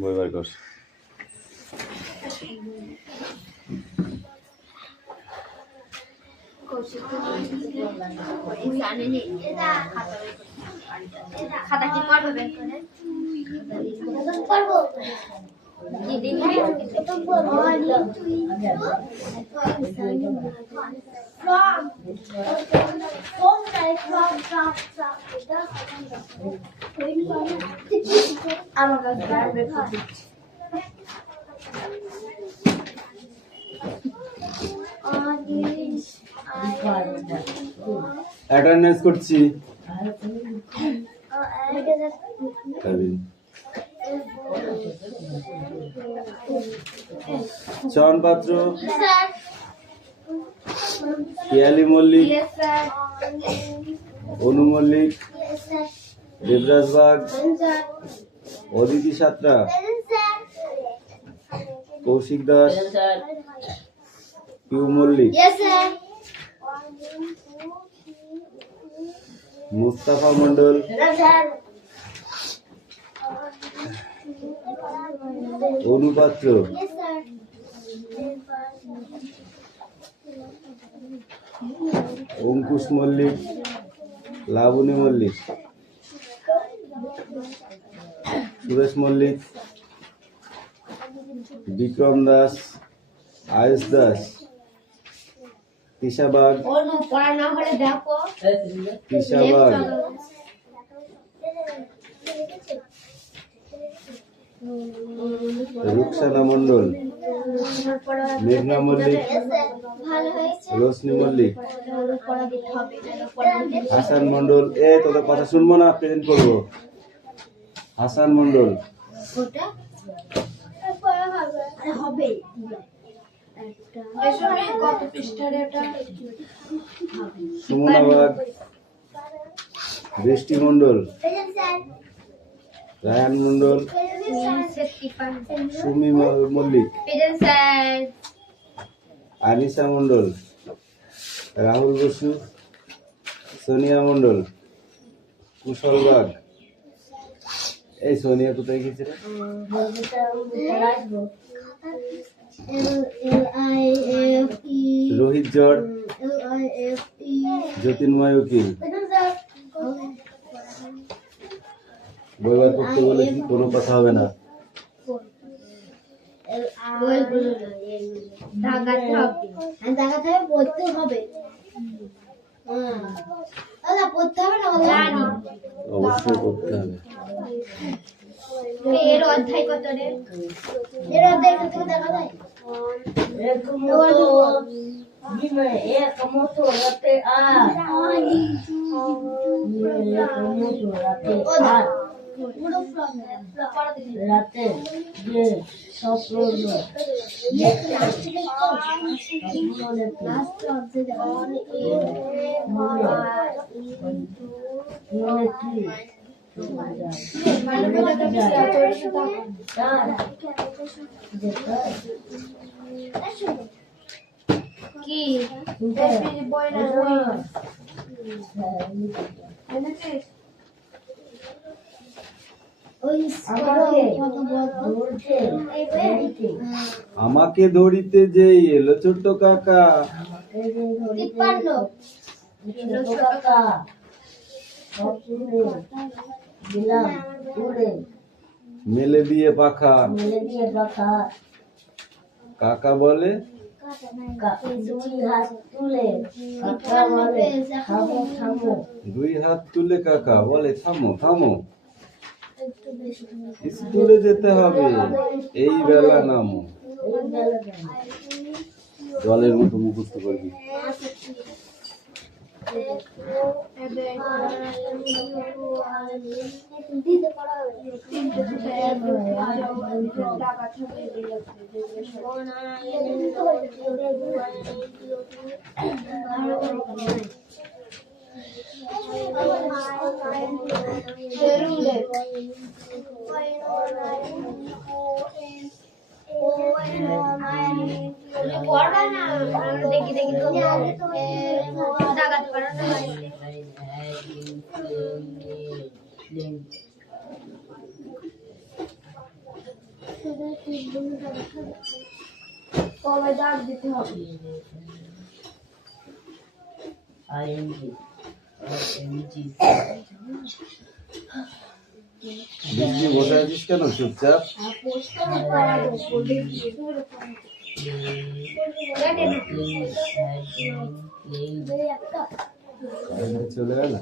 বই বার কর। খাতা কি করবে বের করে? করবো। অ্যাটেন্ডেন্স করছি। চয়ন পাত্র, পিয়ালি মল্লিক, অনু মল্লিক, দেবরাজ বাগ, অদিতি সাঁতরা, কৌশিক দাস, পিউ মল্লিক, মুস্তাফা মন্ডল, অনু পাত্র, অঙ্কুশ মল্লিক, লাবণী মল্লিক, সুরেশ মল্লিক, বিক্রম দাস, আয়ুষ দাস, তিশা বাগ, তিশা বাগ, রুকসানা মন্ডল, মেঘনা মল্লিক, রোশনি মল্লিক, হাসান মন্ডল। তোদের কথা শুনবো না, প্রেজেন্ট করবো। হাসান মন্ডল, সুমনা বাগ, বৃষ্টি মন্ডল, রায়ান মন্ডল, সুমি মল্লিক, আনিসা মন্ডল, রাহুল বসু, সোনিয়া মন্ডল, কুশল বাগ। এই সোনিয়া কোথায় গেছে? রোহিত জড়, জ্যোতির্ময় উকিল। বইবার করতে বলেছি, কোনো কথা হবে না। অবশ্যই করতে হবে। এর অধ্যায় কত রে? এর অধ্যায় কত দেখা যায়? রাতে যে স্বপ্ন কি আমাকে ধরিতে যে এলো ছোট্ট কাকা, মেলে দিয়ে পাখা। কাকা বলে দুই হাত তুলে, কাকা বলে থামো থামো, স্কুলে যেতে হবে, এই বেলা নামো। জলের মতো মুখস্থ করবি। দেখি দেখি তো দাগাতে পারো না। কবে ডাক দিতে হবে আইএনজি এমজি বৃষ্টি বসে আছিস কেন চুপচাপ? চলে গেল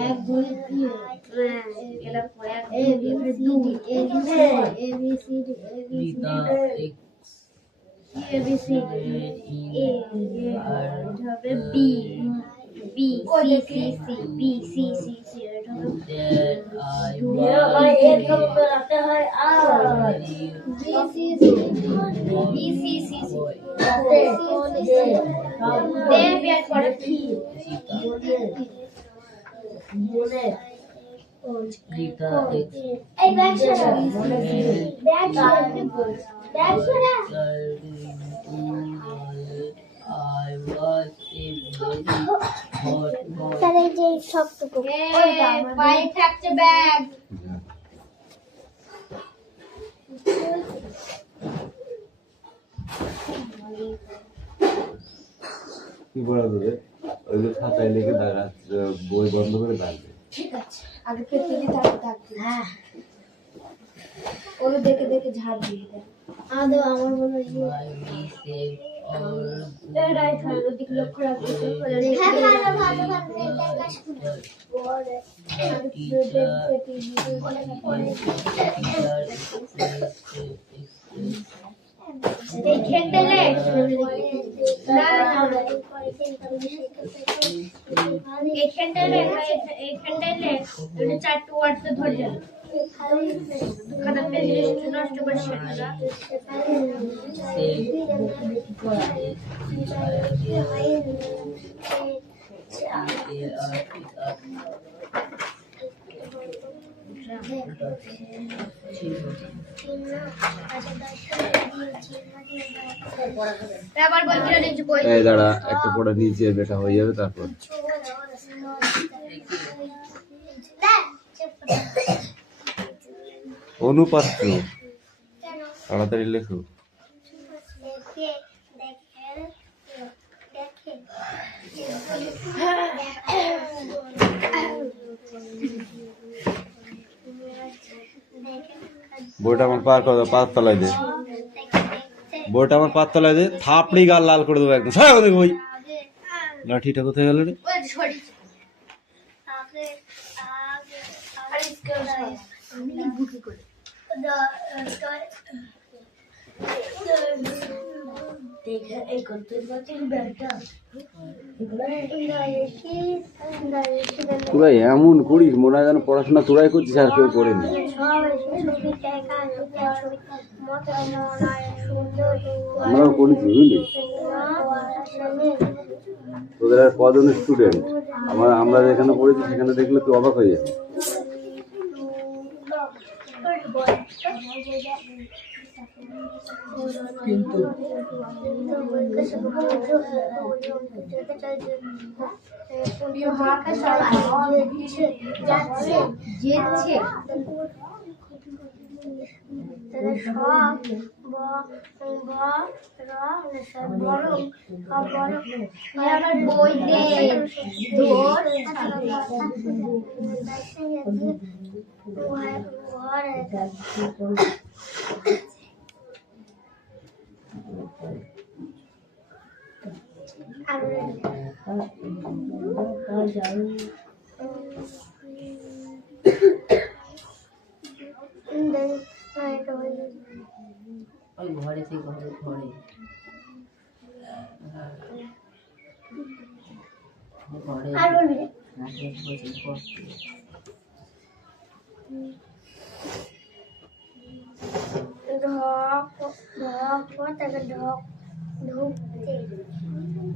এক দুই তিন এলা পড়ে A B C D A B C D A B C D A হবে B B C C B C C C এটা হবে ভাই এর সঙ্গে রাখতে হয় আর B C C B C C C দে বিয়ার করে কি বলে Rita X এই ব্যাগ সরা ব্যাগ সরা I was a very hot boy. তাহলে যে সবটুকু পায়ে থাকছে ব্যাগ কি বলা তোদের ওইগুলো খাতায় লিখে দাঁড়া বই বন্ধ করে দাঁড়াবে। ঠিক আছে আগে কেটে দিই তারপর থাকবে হ্যাঁ ওগুলো দেখে দেখে ঝাড় দিয়ে দেয় আমাদের আমার মনে হয় রাইট হ্যান্ড দিকে লক্ষ্য রাখতে হ্যাঁ ভালো ভালো ভালো কাজ করে এই খেলতেলে এই খেলতেলে এই খেলতেলে তুমি চারটি ওয়ার্ড ধরে যাবে খাতা পেজ নষ্ট করছে না আবার বই কিনে নিচ্ছি বই এই দাঁড়া একটা পড়া নিচে বেটা হয়ে যাবে তারপর অনুপাত্র তাড়াতাড়ি লেখো বইটা আমার পাঁচ তলায় দে বইটা আমার পাঁচ তলায় দে থাপড়ি গাল লাল করে দেবো একদম সারা কথা বই লাঠিটা কোথায় গেল রে তোরা এমন করিস মনে হয় যেন পড়াশোনা তোরাই করছিস আর কেউ করেনি আমরাও করেছি বুঝলি তোদের আর কজন স্টুডেন্ট আমরা যেখানে পড়েছি সেখানে দেখলে তুই অবাক হয়ে যাবি বই দে ওই ঘরে সেই ঘরে ঘরে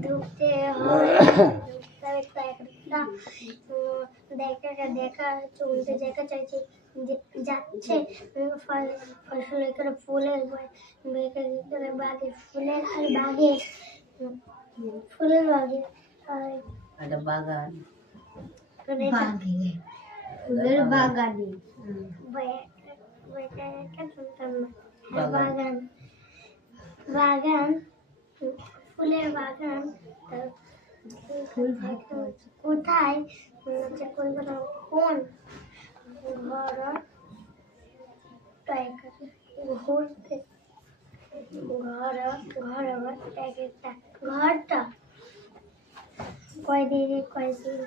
ঢুকতে হয় দেখা চলতে দেখা চাইছে যাচ্ছে ফসল এখানে ফুলের বাগে ফুলের আর বাগে ফুলের বাগে আর একটা বাগান ফুলের বাগানে বাগান বাগান ফুলের বাগান ফুল কোথায় কলকাতা কোন ঘর ঘুরতে ঘরটা কয় দিনে কয় দিন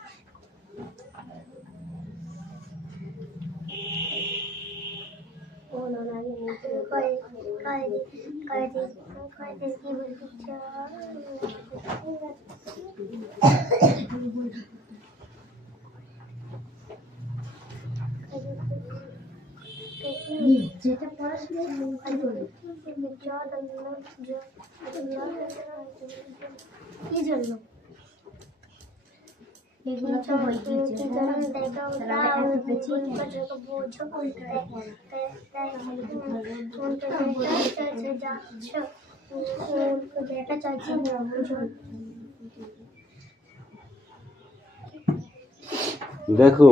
কি বলতে যেটা পড়াশোনা কি জন্য এগুলো তো দেখা চাইছে দেখো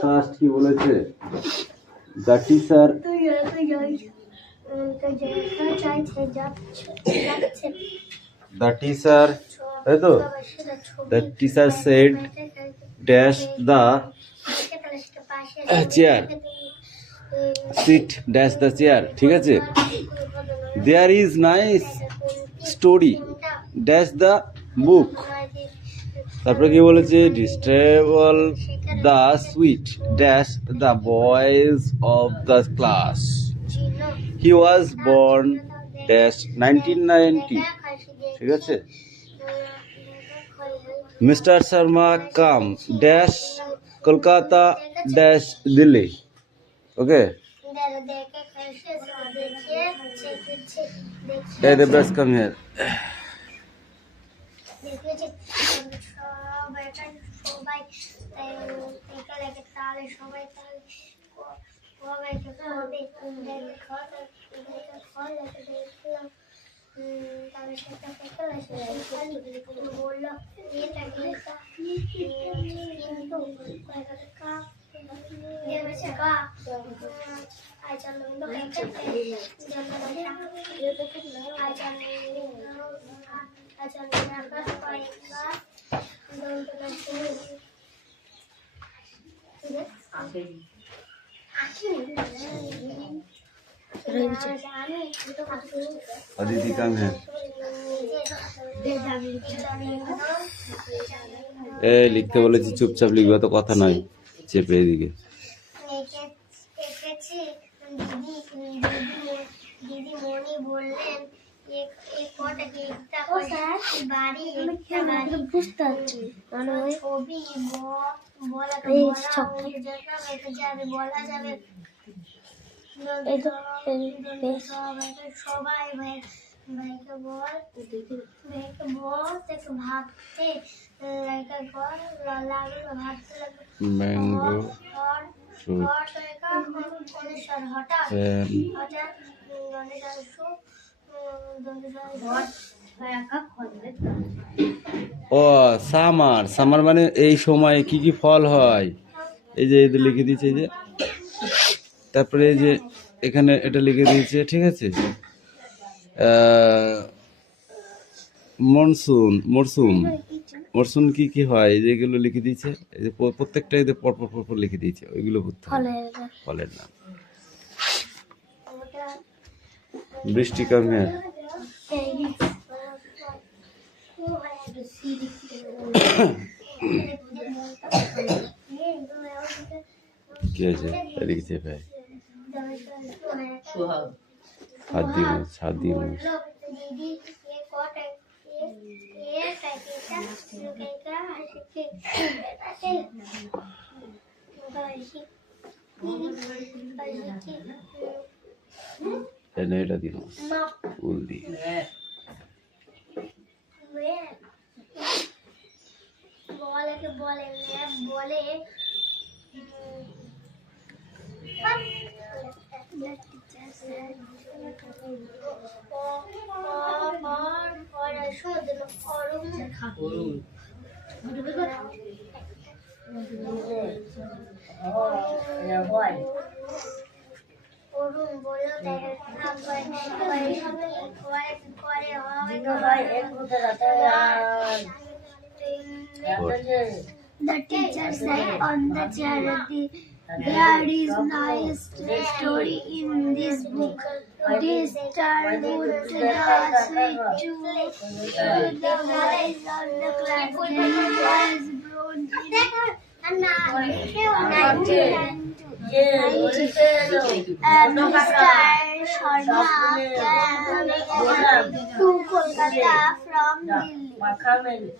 ফার্স্ট কি বলেছে, দ্য টিচার দ্য টিচার, তাই তো, the teacher said dash the chair, sit dash the chair, ঠিক আছে। There is nice story dash the book, তারপরে কি বলেছে, distribute the sweet dash the boys of the class, he was born dash 1990, ঠিক আছে। Mister Sharma come dash Kolkata dash Delhi, okay. Hey, the best come here. Aditi, come here. লিখতে বলেছি, চুপচাপ লিখবে, তো কথা নয়, চেপে এদিকে। দিদিমণি বললেন ছবি বলা যাবে সবাই ভাইকে বল ভাবতে লাগলো ভাবতে লাগলো ও সামার, সামার মানে এই সময়ে কি কি ফল হয়, এই যে এদের লিখে দিয়েছে, এই যে, তারপরে এই যে এখানে এটা লিখে দিয়েছে, ঠিক আছে। মনসুন মরসুম মরসুম কি কি হয়, এই যেগুলো লিখে দিয়েছে, এই যে প্রত্যেকটা এদের পরপর পরপর লিখে দিয়েছে, ওইগুলো বুঝতে হবে, ফলের নাম। বৃষ্টি কাম হ্যাঁ, কি আছে লিখেছে ভাই, শাদি এটা দিন ফুল দিয়ে বলেকে বলে বলে অরুণ হয় অরুণ বললো The teacher said on the chair, there is nice story in this book. This child would the sweet to the voice of the class. Then was brought Mr. Sharma came to Kolkata from Delhi.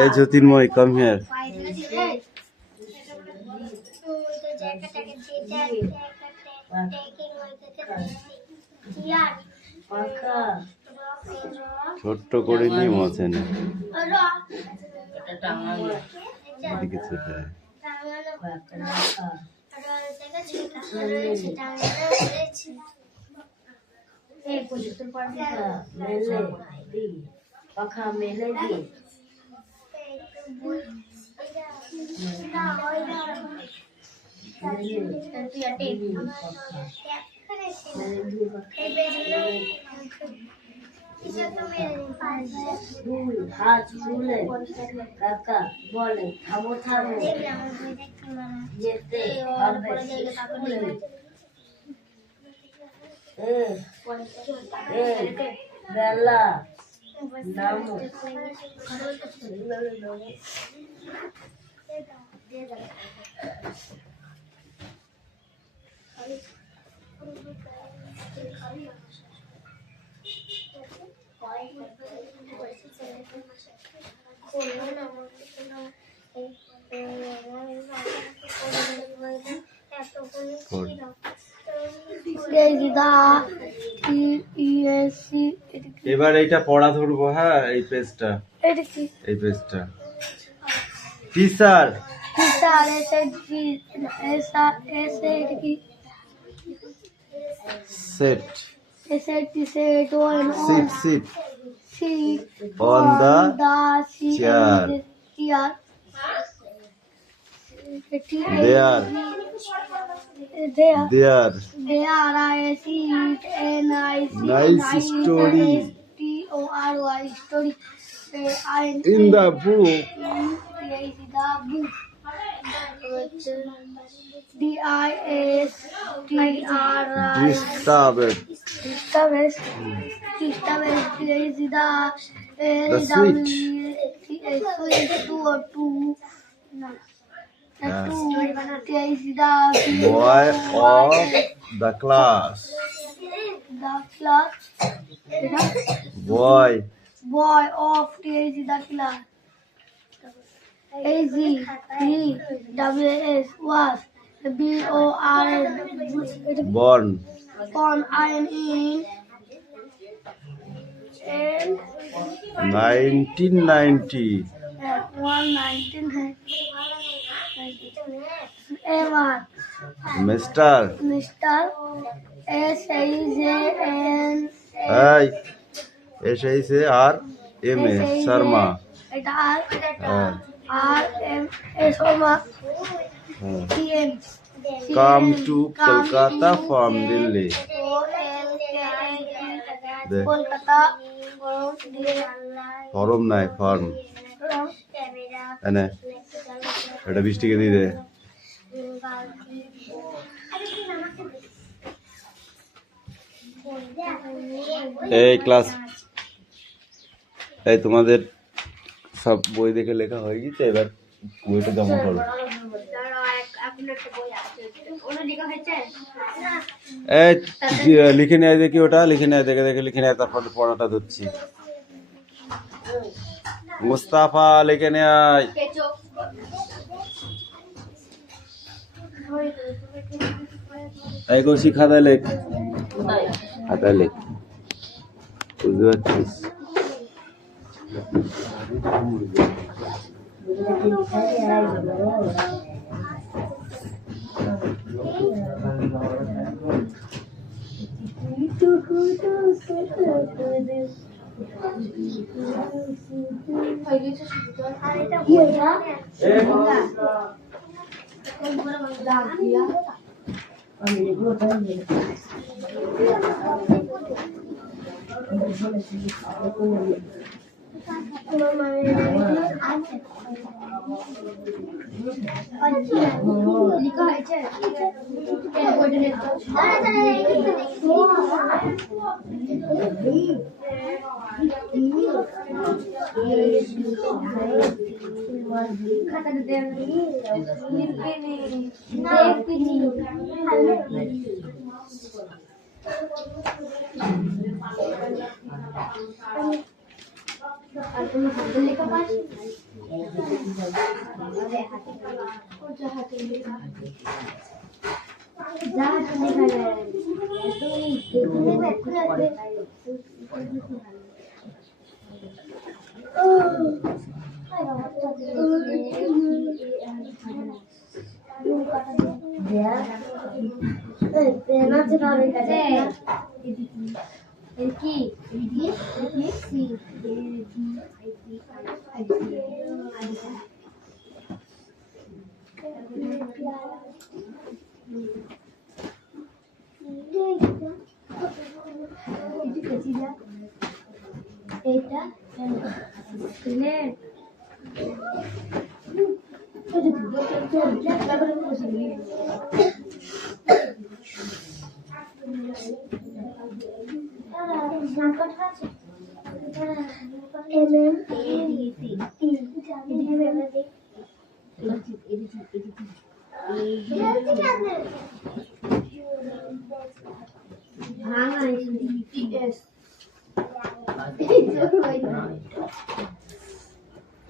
এই জ্যোতির্ময় come here পাখা ছোট্ট করে নিয়ে মোছেন এটা টাঙানো এদিকে চলে আয়। একটা রাখা মেলে দি পাখা মেলে দি দুই হাত তুলে কাকা বলে থামো থামো যেতে হবে স্কুলে। বেলা নামো এবার এইটা পড়া ধরবো। হ্যাঁ, এই পেজটা এই পেজটা teacher set sit on the chair. There I see a nice story story story in the book. Disturbed. The switch. Boy of the class. Boy of the class. AZEWS was BORN born on INE 1990. 1990. Mr. SAJN Hey, SARMA Sharma. RM Sharma CM Come to Kolkata from Delhi. Kolkata form নাই form এনে এটা 20 টাকা দিয়ে দে। এই class এই তোমাদের সব বই দেখে লেখা হয়ে গেছে, এবার বইটা জমা করো। এই লিখে নেয় দেখি, ওটা লিখে নেয় দেখে লিখে নেয়, তারপর পড়াটা ধরছি। মুস্তাফা লিখে নেয়। এই কৌশিক খাতায় লেখ, খাতায় লেখ, বুঝতে পারছিস? লিখা হয়েছে খাতাটা দেন আর তুমি হাতে লেখা পাস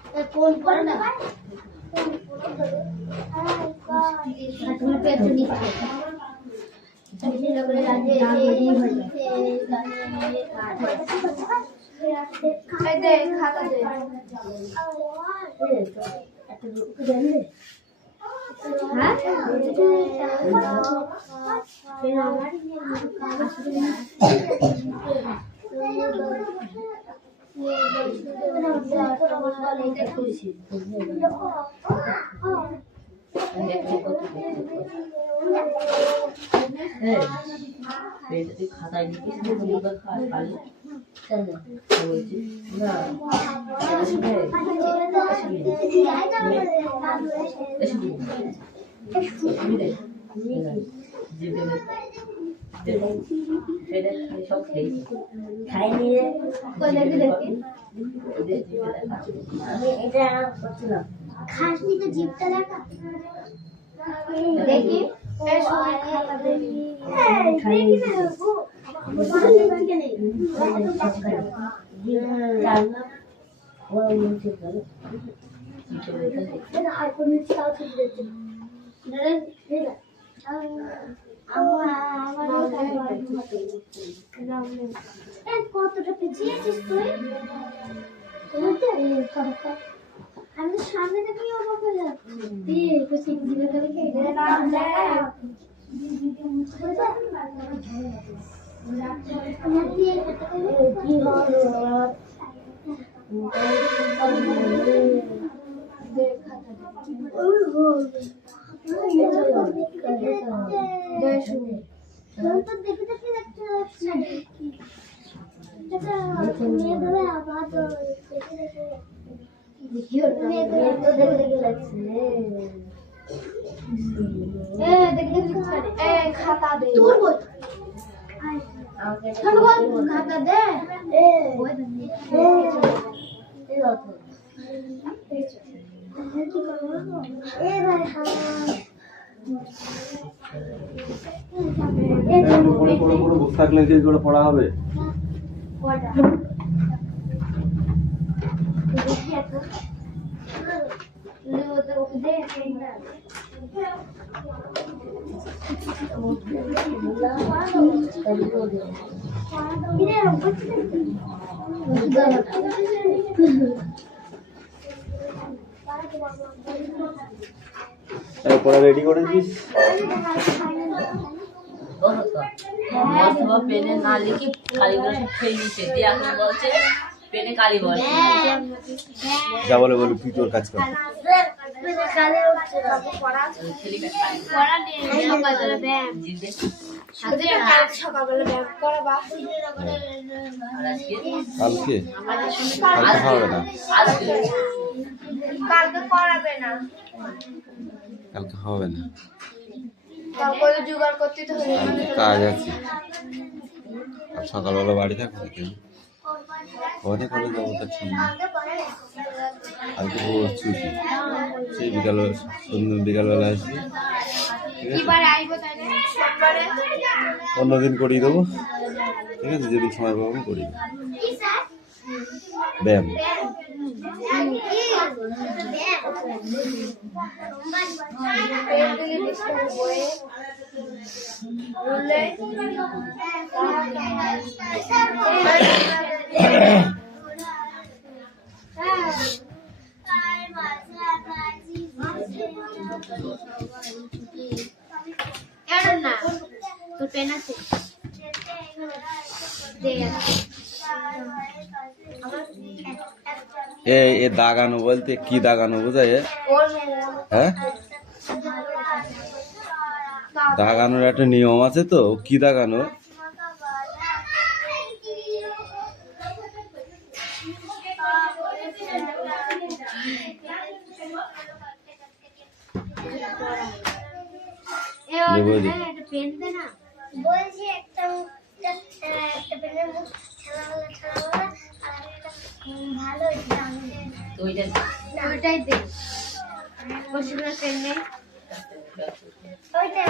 এটা কোন করে না তুমি পেট নিচ্ছে খাতায় লিখিস খালি বলছি না সব খেয়েছি খাই নিয়ে আমি এটা করছিলাম খাসনি তো জিপটা দেখা দেখি কতটা পেঁচিয়েছিস তুই আমি তো সামনে থেকে অবাক হয়ে যাচ্ছি খাতা দে খাতা দে থাকলে কি করে পড়া হবে? পড়া রেডি করেছিস? অথবা পেনে না লিখে কালিগুলো সব খেয়ে নিচ্ছে দিয়ে এখন বলছে পেনে কালি বলে যা বলে বলি তুই তোর কাজ কর। কালকে কালকে হবে না, কালকে করাবে না, কালকে হবে না, তারপরে জোগাড় করতে তো হবে। কালকে কাজ আছে। আর সকালবেলা বাড়ি থাকবো নাকি? অনেক অনেক যাবো তার ঠিক নেই। কালকে ভোর ছুটি, সেই বিকালবেলা আসবি, ঠিক আছে? অন্যদিন করিয়ে দেবো, ঠিক আছে? যেদিন সময় পাবো আমি করিয়ে দেবো। ব্যায়াম না তোর পেন আছে এ দাগানো বলতে কি দাগানো বোঝায়? হ্যাঁ, দাগানোর একটা নিয়ম আছে তো, কি দাগানো? পেন দে না বলছি একটা পেনের মুখ ছেলাওয়ালা আর একটা ভালো তো ওইটাই দে বসে পেন নেই ওইটা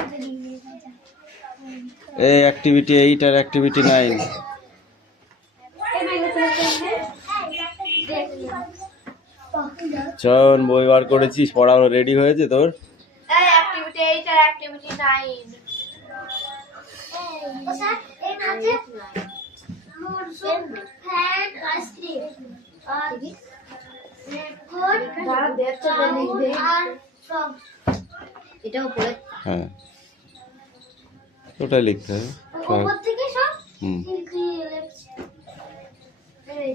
এই অ্যাক্টিভিটি 8 আর অ্যাক্টিভিটি 9 চল বই বার করেছিস, পড়ানো রেডি হয়েছে তোর? অ্যাক্টিভিটি 8 আর অ্যাক্টিভিটি 9 ও স্যার এই নাচে মোরসুম ফ্যান আইসক্রিম আর রেকর্ড দাঁড়া দেখতে লিখবে আর সব এটাও পড়ে। হ্যাঁ, ওটাই লিখতে হবে সব। উপর থেকে সব হুম এই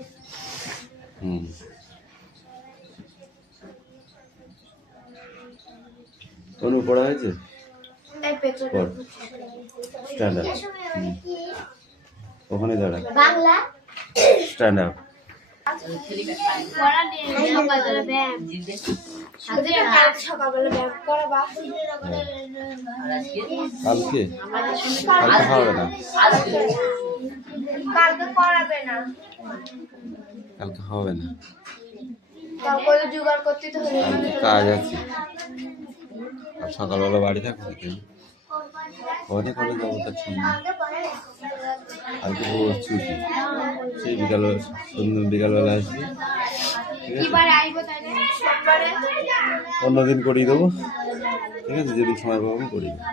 হুম অনু পড়া হয়েছে? এই পেছনে পড়, স্ট্যান্ড আপ। ওখানে দাঁড়া, বাংলা স্ট্যান্ড আপ। পড়া নিয়ে সকালবেলা ব্যায়াম সকালবেলা ব্যায়াম করাবা কালকে কালকে হবে না, কালকে করাবে না, কালকে হবে না, তারপরে জোগাড় করতে তো হবে। কালকে কাজ আছে। আর সকালবেলা বাড়ি থাকবো নাকি? অনেক অনেক যাবো তার ঠিক নেই। কালকে ভোর ছুটি, সেই বিকালবেলা আসবি, ঠিক আছে? অন্যদিন করিয়ে দেবো, ঠিক আছে? যেদিন সময় পাবো আমি করিয়ে দেবো।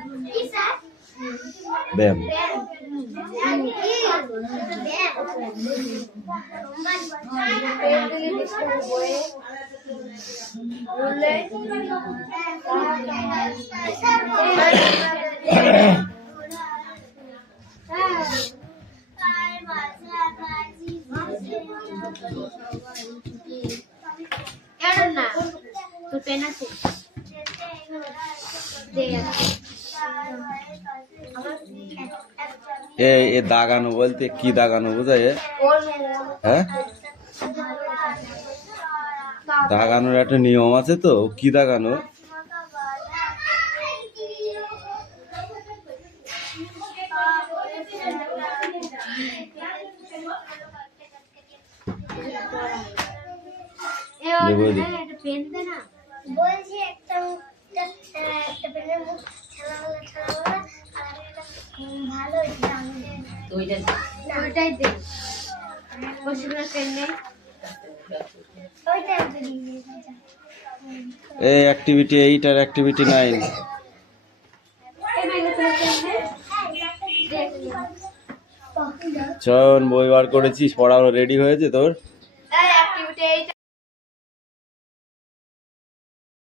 ব্যায়াম না তোর পেন আছে এ দাগানো বলতে কি দাগানো বোঝায়? হ্যাঁ, দাগানোর একটা নিয়ম আছে তো, কি দাগানো? পেন দে না বলছি একটা পেনের মুখ ছেলাওয়ালা আর একটা ভালো তো ওইটাই দে বসে পেন নেই ওইটা এই অ্যাক্টিভিটি 8 আর অ্যাক্টিভিটি 9 চল বই বার করেছিস, পড়ানো রেডি হয়েছে তোর? অ্যাক্টিভিটি